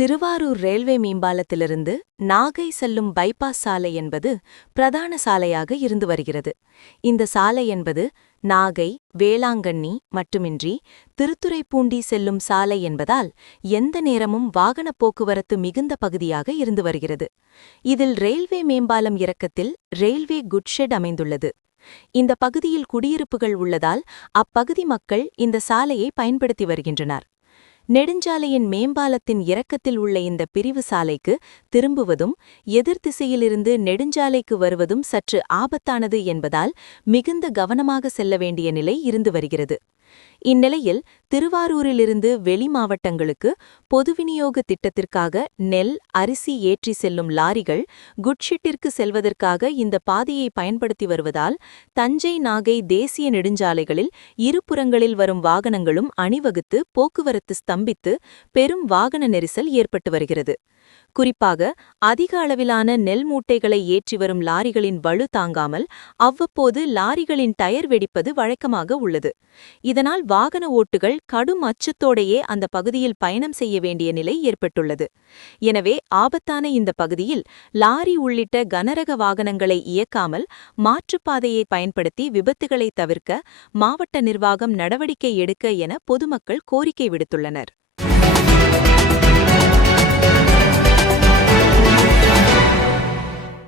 Thiruvarur railway மேம்பாலத்திலிருந்து Nagai செல்லும் bypass சாலை என்பது பிரதான சாலையாக இருந்து வருகிறது. இந்த சாலை என்பது நாகை வேளாங்கண்ணி மட்டுமின்றி திருத்துறைப்பூண்டி செல்லும் சாலை என்பதால் எந்த நேரமும் வாகனப் போக்குவரத்து மிகுந்த பகுதியாக இருந்து வருகிறது. இதில் ரயில்வே மேம்பாலம் இறக்கத்தில் ரயில்வே குட்ஷெட் அமைந்துள்ளது. இந்த பகுதியில் குடியிருப்புகள் உள்ளதால் அப்பகுதி மக்கள் இந்த சாலையை பயன்படுத்தி வருகின்றனர். நெடுஞ்சாலையின் மேம்பாலத்தின் இறக்கத்தில் உள்ள இந்த பிரிவு சாலைக்கு திரும்புவதும் எதிர் திசையிலிருந்து நெடுஞ்சாலைக்கு வருவதும் சற்று ஆபத்தானது என்பதால் மிகுந்த கவனமாக செல்ல வேண்டிய நிலை இருந்து வருகிறது. இந்நிலையில் திருவாரூரிலிருந்து வெளி மாவட்டங்களுக்கு பொது விநியோக திட்டத்திற்காக நெல் அரிசி ஏற்றி செல்லும் லாரிகள் குட்ஷிட்டிற்கு செல்வதற்காக இந்த பாதையை பயன்படுத்தி வருவதால் தஞ்சை நாகை தேசிய நெடுஞ்சாலைகளில் இருபுறங்களில் வரும் வாகனங்களும் அணிவகுத்து போக்குவரத்து ஸ்தம்பித்து பெரும் வாகன நெரிசல் ஏற்பட்டு வருகிறது. குறிப்பாக அதிக அளவிலான நெல் மூட்டைகளை ஏற்றி வரும் லாரிகளின் வலு தாங்காமல் அவ்வப்போது லாரிகளின் டயர் வெடிப்பது வழக்கமாக உள்ளது. இதனால் வாகன ஓட்டுகள் கடும் அச்சத்தோடையே அந்த பகுதியில் பயணம் செய்ய வேண்டிய நிலை ஏற்பட்டுள்ளது. எனவே ஆபத்தான இந்த பகுதியில் லாரி உள்ளிட்ட கனரக வாகனங்களை இயக்காமல் மாற்றுப்பாதையை பயன்படுத்தி விபத்துகளை தவிர்க்க மாவட்ட நிர்வாகம் நடவடிக்கை எடுக்க என பொதுமக்கள் கோரிக்கை விடுத்துள்ளனர்.